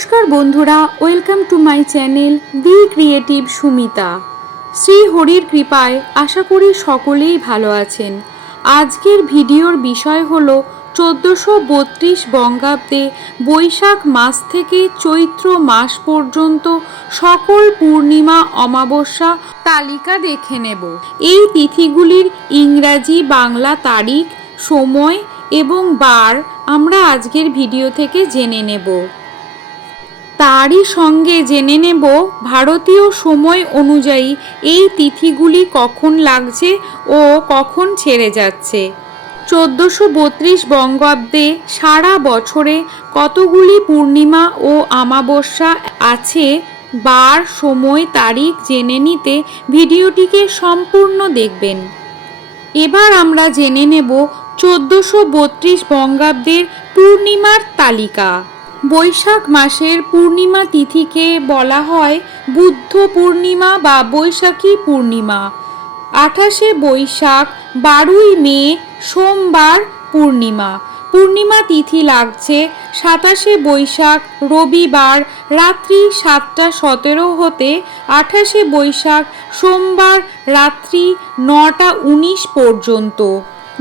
নমস্কার বন্ধুরা, welcome to my channel the creative Sumita. Shri হরির কৃপায় আশা করি সকলেই ভালো আছেন। আজকের ভিডিওর বিষয় হলো 1432 বঙ্গাব্দে বৈশাখ মাস থেকে চৈত্র মাস পর্যন্ত সকল পূর্ণিমা অমাবস্যা তালিকা দেখে নেব। এই তিথিগুলির ইংরাজি বাংলা তারিখ, সময় এবং বার আমরা আজকের ভিডিও থেকে জেনে নেব। তারই সঙ্গে জেনে নেব ভারতীয় সময় অনুযায়ী এই তিথিগুলি কখন লাগছে ও কখন ছেড়ে যাচ্ছে। 1432 বঙ্গাব্দে সারা বছরে কতগুলি পূর্ণিমা ও অমাবস্যা আছে, বার, সময়, তারিখ জেনে নিতে ভিডিওটিকে সম্পূর্ণ দেখবেন। এবার আমরা জেনে নেব 1432 বঙ্গাব্দের পূর্ণিমার তালিকা। বৈশাখ মাসের পূর্ণিমা তিথিকে বলা হয় বুদ্ধ পূর্ণিমা বা বৈশাখী পূর্ণিমা। 28শে বৈশাখ 12ই মে সোমবার পূর্ণিমা। পূর্ণিমা তিথি লাগছে 27শে বৈশাখ রবিবার রাত্রি 7টা 17 হতে 28শে বৈশাখ সোমবার রাত্রি 9টা 19 পর্যন্ত।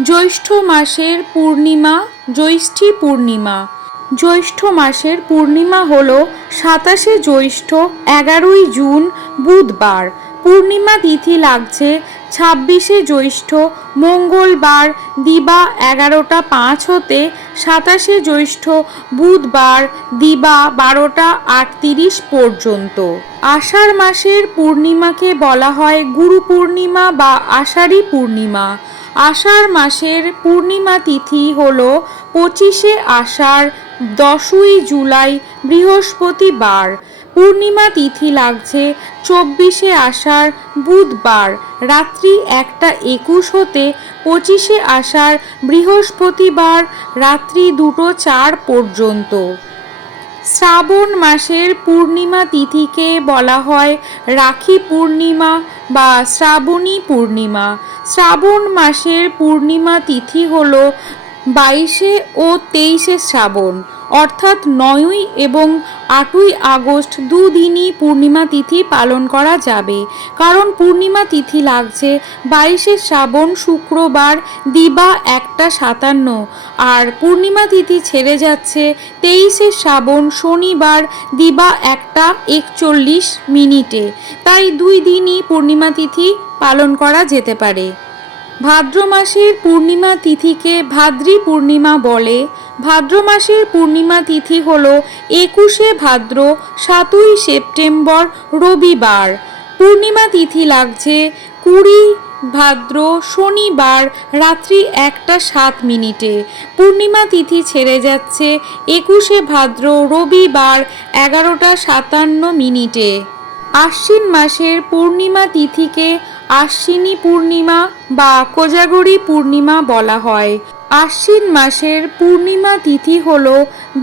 জ্যৈষ্ঠ মাসের পূর্ণিমা জ্যৈষ্ঠী পূর্ণিমা। জ্যৈষ্ঠ মাসের পূর্ণিমা হল 27শে জ্যৈষ্ঠ 11ই জুন বুধবার। পূর্ণিমা তিথি লাগছে 26শে জ্যৈষ্ঠ মঙ্গলবার দিবা 11টা 5 হতে 27শে জ্যৈষ্ঠ বুধবার দিবা 12টা 38 পর্যন্ত। আষাঢ় মাসের পূর্ণিমাকে বলা হয় গুরু পূর্ণিমা বা আষাঢ়ী পূর্ণিমা। আষাঢ় মাসের পূর্ণিমা তিথি হল 25শে আষাঢ় 10ই জুলাই বৃহস্পতিবার। পূর্ণিমা তিথি লাগছে 24শে আষাঢ় বুধবার রাত্রি 1টা 21 হতে 25শে আষাঢ় বৃহস্পতিবার রাত্রি 2টো 4 পর্যন্ত। শ্রাবণ মাসের পূর্ণিমা তিথিকে বলা হয় রাখি পূর্ণিমা বা শ্রাবণী পূর্ণিমা। শ্রাবণ মাসের পূর্ণিমা তিথি হল 22শে ও 23শে শ্রাবণ, অর্থাৎ 9ই এবং 8ই আগস্ট দুদিনই পূর্ণিমা তিথি পালন করা যাবে, কারণ পূর্ণিমা তিথি লাগছে 22শে শ্রাবণ শুক্রবার দিবা 1টা 57 আর পূর্ণিমা তিথি ছেড়ে যাচ্ছে 23শে শ্রাবণ শনিবার দিবা 1টা 41 তাই দুই দিনই পূর্ণিমা তিথি পালন করা যেতে পারে। ভাদ্র মাসের পূর্ণিমা তিথিকে ভাদ্রী পূর্ণিমা বলে। ভাদ্র মাসের পূর্ণিমা তিথি হল 21শে ভাদ্র 7ই সেপ্টেম্বর রবিবার। পূর্ণিমা তিথি লাগছে 20 ভাদ্র শনিবার রাত্রি 1টা 7। পূর্ণিমা তিথি ছেড়ে যাচ্ছে 21শে ভাদ্র রবিবার 11টা 57। আশ্বিন মাসের পূর্ণিমা তিথিকে আশ্বিনী পূর্ণিমা বা কোজাগরী পূর্ণিমা বলা হয়। আশ্বিন মাসের পূর্ণিমা তিথি হল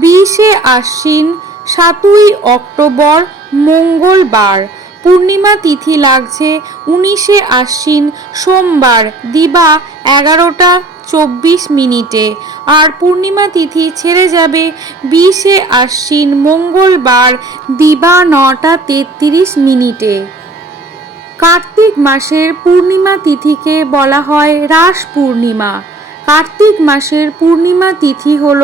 20শে আশ্বিন 7ই অক্টোবর মঙ্গলবার। পূর্ণিমা তিথি লাগছে 19শে আশ্বিন সোমবার দিবা 11টা 24 আর পূর্ণিমা তিথি ছেড়ে যাবে 20শে আশ্বিন মঙ্গলবার দিবা 9টা 33। কার্তিক মাসের পূর্ণিমা তিথিকে বলা হয় রাস পূর্ণিমা। কার্তিক মাসের পূর্ণিমা তিথি হল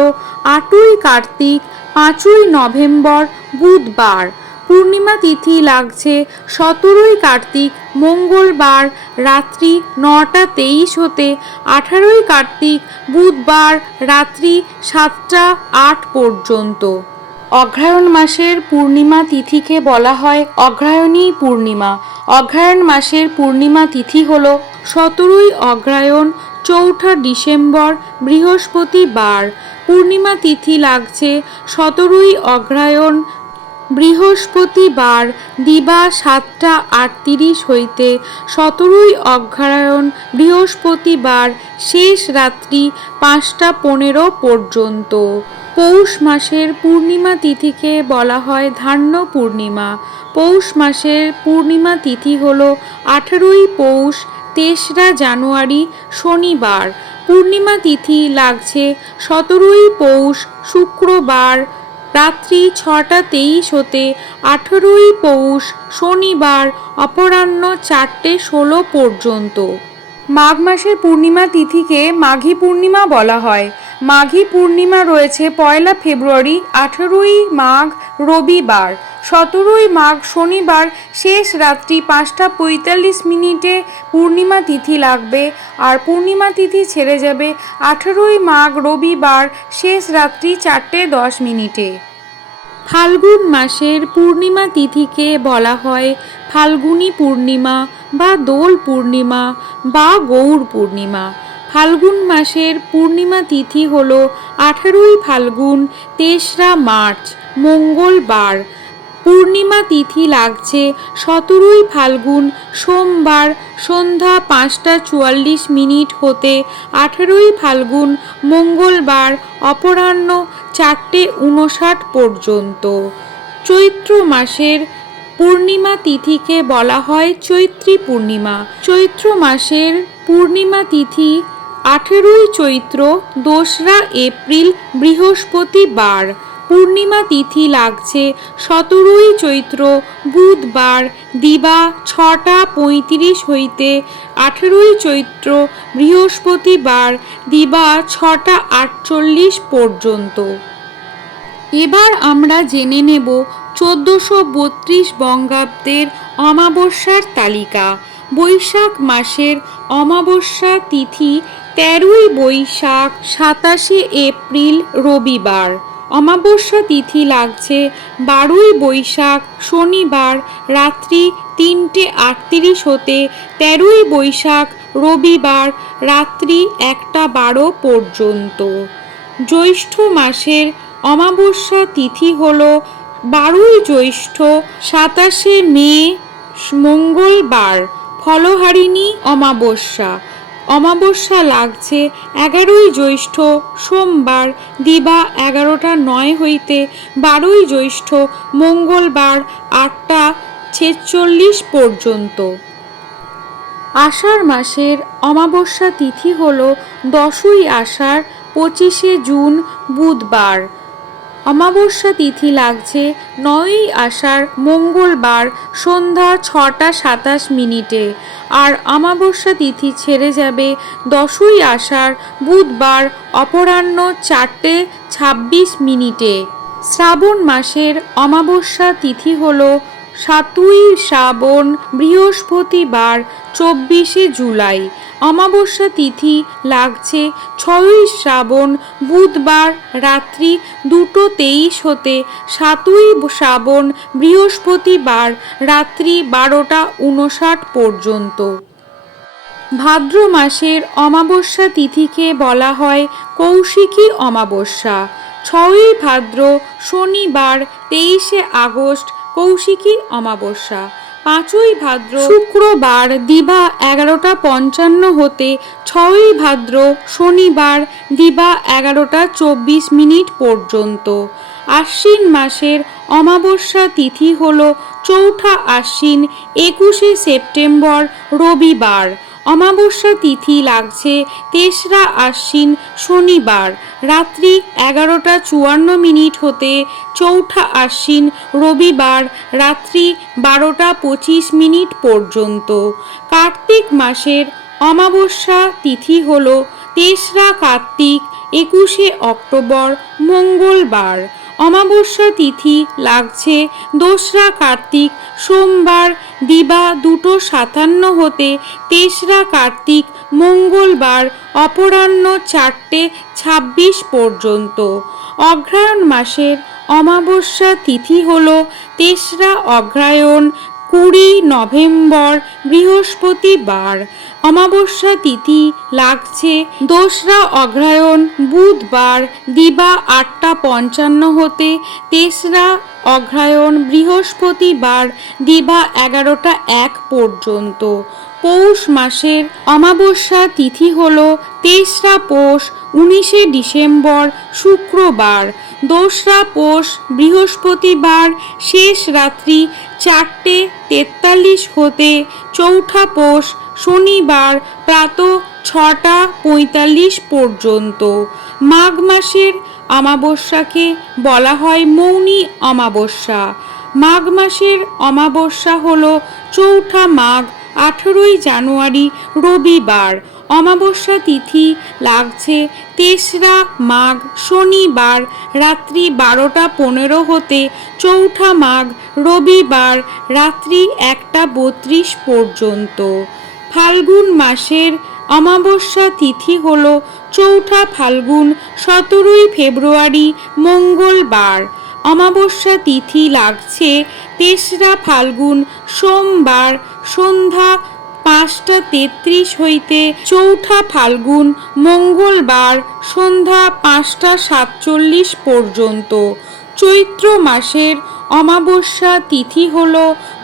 8ই কার্তিক 5ই নভেম্বর বুধবার। পূর্ণিমা তিথি লাগছে 17ই কার্তিক মঙ্গলবার রাত্রি 9টা 23 হতে 18ই কার্তিক বুধবার রাত্রি 7টা 8 পর্যন্ত। অগ্রহায়ণ মাসের পূর্ণিমা তিথিকে বলা হয় অগ্রহায়ণী পূর্ণিমা। অগ্রহায়ণ মাসের পূর্ণিমা তিথি হল 17ই অগ্রহায়ণ 4ঠা ডিসেম্বর বৃহস্পতিবার। পূর্ণিমা তিথি লাগছে 17ই অগ্রহায়ণ বৃহস্পতিবার দিবা 7টা 38 হইতে 17ই অগ্রহায়ণ বৃহস্পতিবার শেষ রাত্রি 5টা 15 পর্যন্ত। পৌষ মাসের পূর্ণিমা তিথিকে বলা হয় ধান্য পূর্ণিমা। পৌষ মাসের পূর্ণিমা তিথি হল 18ই পৌষ 3রা জানুয়ারি শনিবার। পূর্ণিমা তিথি লাগছে 17ই পৌষ শুক্রবার রাত্রি 6:23 হতে 18ই পৌষ শনিবার অপরাহ্ন 4:16 পর্যন্ত। মাঘ মাসের পূর্ণিমা তিথিকে মাঘী পূর্ণিমা বলা হয়। মাঘী পূর্ণিমা রয়েছে 1 ফেব্রুয়ারি, 18ই মাঘ রবিবার, 17ই মাঘ শনিবার শেষ রাত্রি 5:45 পূর্ণিমা তিথি লাগবে। আর পূর্ণিমা তিথি ছেড়ে যাবে 18ই মাঘ রবিবার শেষ রাত্রি 4:10। ফাল্গুন মাসের পূর্ণিমা তিথিকে বলা হয় ফাল্গুনী পূর্ণিমা বা দোল পূর্ণিমা বা গৌর পূর্ণিমা। ফাল্গুন মাসের পূর্ণিমা তিথি হল 18ই ফাল্গুন, 3রা মার্চ মঙ্গলবার। পূর্ণিমা তিথি লাগছে 17ই ফাল্গুন সোমবার সন্ধ্যা 5:44 হতে 18ই ফাল্গুন মঙ্গলবার অপরাহ্ন 4:59 পর্যন্ত। চৈত্র মাসের পূর্ণিমা তিথিকে বলা হয় চৈত্রী পূর্ণিমা। চৈত্র মাসের পূর্ণিমা তিথি 18ই চৈত্র, 2রা এপ্রিল বৃহস্পতিবার। পূর্ণিমা তিথি লাগছে 17ই চৈত্র বুধবার দিবা 6:35 হইতে 18ই চৈত্র বৃহস্পতিবার দিবা 6:48 পর্যন্ত। এবার আমরা জেনে নেব 1432 বঙ্গাব্দের অমাবস্যার তালিকা। বৈশাখ মাসের অমাবস্যা তিথি 13ই বৈশাখ, 27 এপ্রিল রবিবার। অমাবস্যা তিথি লাগছে 12ই বৈশাখ শনিবার রাত্রি 3:38 হতে 13ই বৈশাখ রবিবার রাত্রি 1:12 পর্যন্ত। জ্যৈষ্ঠ মাসের অমাবস্যা তিথি হল 12ই জ্যৈষ্ঠ, 27 মে মঙ্গলবার। ফলহারিণী অমাবস্যা। অমাবস্যা লাগছে 11ই জ্যৈষ্ঠ সোমবার দিবা 11:09 হইতে 12ই জ্যৈষ্ঠ মঙ্গলবার 8:46 পর্যন্ত। আষাঢ় মাসের অমাবস্যা তিথি হল 10ই আষাঢ়, 25 জুন বুধবার। অমাবস্যা তিথি লাগছে 9ই আষাঢ় মঙ্গলবার সন্ধ্যা 6:27। আর অমাবস্যা তিথি ছেড়ে যাবে 10ই আষাঢ় বুধবার অপরাহ্ন 4:26। শ্রাবণ মাসের অমাবস্যা তিথি হল 7ই শ্রাবণ বৃহস্পতিবার, 24 জুলাই। অমাবস্যা তিথি লাগছে 6ই শ্রাবণ বুধবার রাত্রি 2:23 হতে 7ই শ্রাবণ বৃহস্পতিবার রাত্রি 12:59 পর্যন্ত। ভাদ্র মাসের অমাবস্যা তিথিকে বলা হয় কৌশিকী অমাবস্যা। 6ই ভাদ্র শনিবার 23 আগস্ট কৌশিকী অমাবস্যা। 5ই ভাদ্র শুক্রবার দিবা 11:55 হতে 6ই ভাদ্র শনিবার দিবা 11:24 পর্যন্ত। আশ্বিন মাসের অমাবস্যা তিথি হল চৌঠা আশ্বিন, 21 সেপ্টেম্বর রবিবার। অমাবস্যা তিথি লাগছে 3রা আশ্বিন শনিবার রাত্রি 11:54 হতে চৌঠা আশ্বিন রবিবার রাত্রি 12:25 পর্যন্ত। কার্তিক মাসের অমাবস্যা তিথি হল 3রা কার্তিক, 21 অক্টোবর মঙ্গলবার। অমাবস্যা তিথি লাগছে 2রা কার্তিক সোমবার দিবা 2:57 হতে 3রা কার্তিক মঙ্গলবার অপরাহ্ন 4:26 পর্যন্ত। অগ্রহায়ণ মাসের অমাবস্যা তিথি হল 3রা অগ্রহায়ণ, 20 নভেম্বর বৃহস্পতিবার। অমাবস্যা তিথি লাগছে 2রা অগ্রহায়ণ বুধবার দিবা 8:55 হতে 3রা অগ্রহায়ণ বৃহস্পতিবার দিবা 11:01 পর্যন্ত। পৌষ মাসের অমাবস্যা তিথি হল 3রা পৌষ, 19 ডিসেম্বর শুক্রবার। 2রা পৌষ বৃহস্পতিবার শেষ রাত্রি 4:43 হতে 4ঠা পৌষ শনিবার প্রাতঃ 6:45 পর্যন্ত। মাঘ মাসের অমাবস্যাকে বলা হয় মৌনী অমাবস্যা। মাঘ মাসের অমাবস্যা হলো চৌঠা মাঘ, 18ই জানুয়ারি রবিবার। অমাবস্যা তিথি লাগছে 3রা মাঘ শনিবার রাত্রি 12টা 15 হতে চৌঠা মাঘ রবিবার রাত্রি 1টা 32 পর্যন্ত। ফাল্গুন মাসের অমাবস্যা তিথি হল চৌঠা ফাল্গুন 17ই ফেব্রুয়ারি মঙ্গলবার। অমাবস্যা তিথি লাগছে 3রা ফাল্গুন সোমবার সন্ধ্যা 5টা 33 হইতে চৌঠা ফাল্গুন মঙ্গলবার সন্ধ্যা 5টা 47 পর্যন্ত। চৈত্র মাসের অমাবস্যা তিথি হল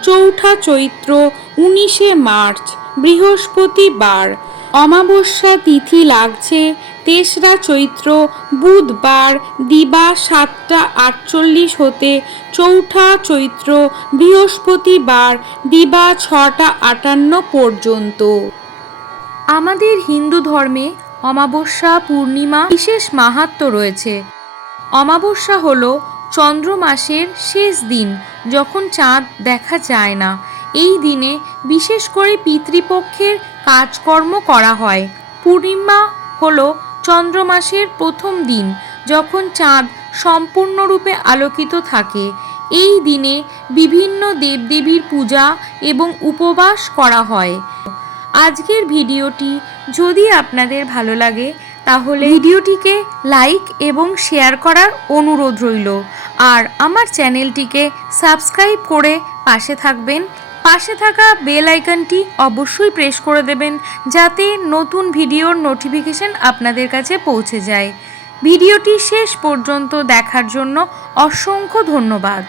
চৌঠা চৈত্র 19শে মার্চ বৃহস্পতিবার। অমাবস্যা তিথি লাগছে 3রা চৈত্র বুধবার দিবা 7টা 48 হতে চৌঠা চৈত্র বৃহস্পতিবার দিবা 6টা 58 পর্যন্ত। আমাদের হিন্দু ধর্মে অমাবস্যা পূর্ণিমা বিশেষ মাহাত্ম্য রয়েছে। অমাবস্যা হলো চন্দ্র মাসের শেষ দিন, যখন চাঁদ দেখা যায় না। এই দিনে বিশেষ করে পিতৃপক্ষের কাজকর্ম করা হয়। পূর্ণিমা হলো চন্দ্র মাসের প্রথম দিন, যখন চাঁদ সম্পূর্ণরূপে আলোকিত থাকে। এই দিনে বিভিন্ন দেবদেবীর পূজা এবং উপবাস করা হয়। আজকের ভিডিওটি যদি আপনাদের ভালো লাগে তাহলে ভিডিওটিকে লাইক এবং শেয়ার করার অনুরোধ রইল। আর আমার চ্যানেলটিকে সাবস্ক্রাইব করে পাশে থাকবেন। পাশে থাকা বেল আইকনটি অবশ্যই প্রেস করে দেবেন, যাতে নতুন ভিডিওর নোটিফিকেশন আপনাদের কাছে পৌঁছে যায়। ভিডিওটি শেষ পর্যন্ত দেখার জন্য অসংখ্য ধন্যবাদ।